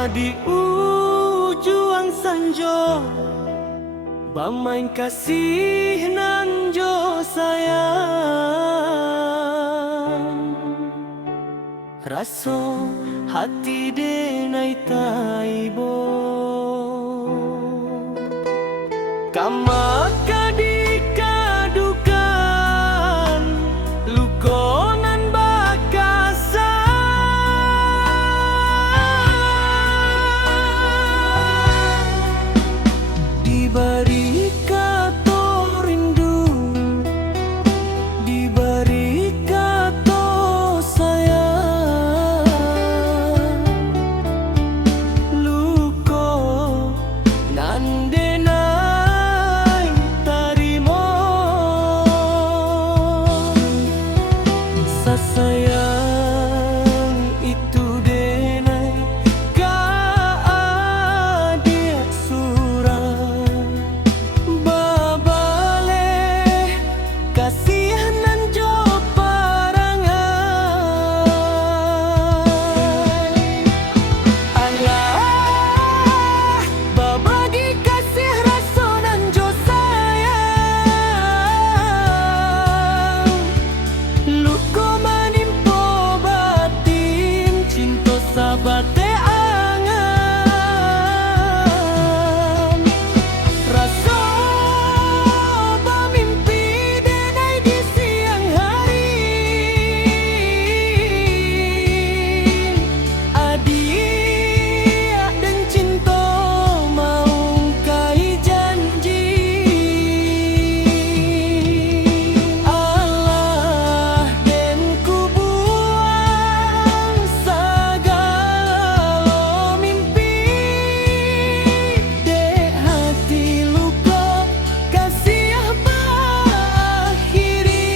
Adi ujuang sanjo bamain kasih nanjo sayang, raso hati denai taibo kama kadikadukan lukonan bakasa diberi kato rindu, diberi kato sayang, luko nandenai tarimo sasayang itu denai ka adia surang babale kasihanan jo parangai Allah babagi kasih rasonan jo sayang, luko manimpo batin cinta sabate angan, raso bamimpi denai di siang hari, adia dan cinta mau kai janji Allah dan ku buang segala mimpi de hati luka kasih akhiri.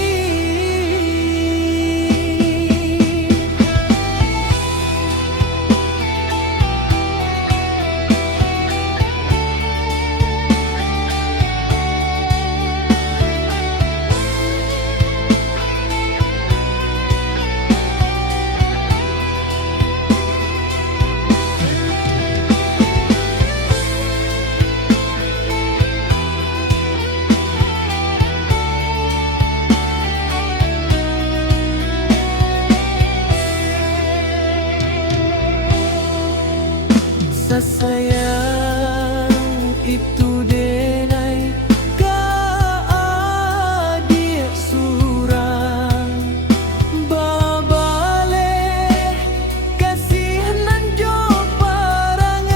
Sasayang itu denai ka adia surang babale kasihanan jo parangai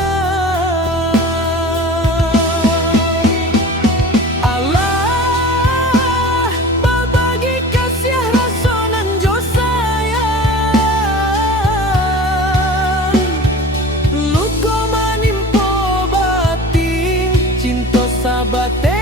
Allah babagi kasih rasonan jo sayang, luko manimpo batin cinta sabate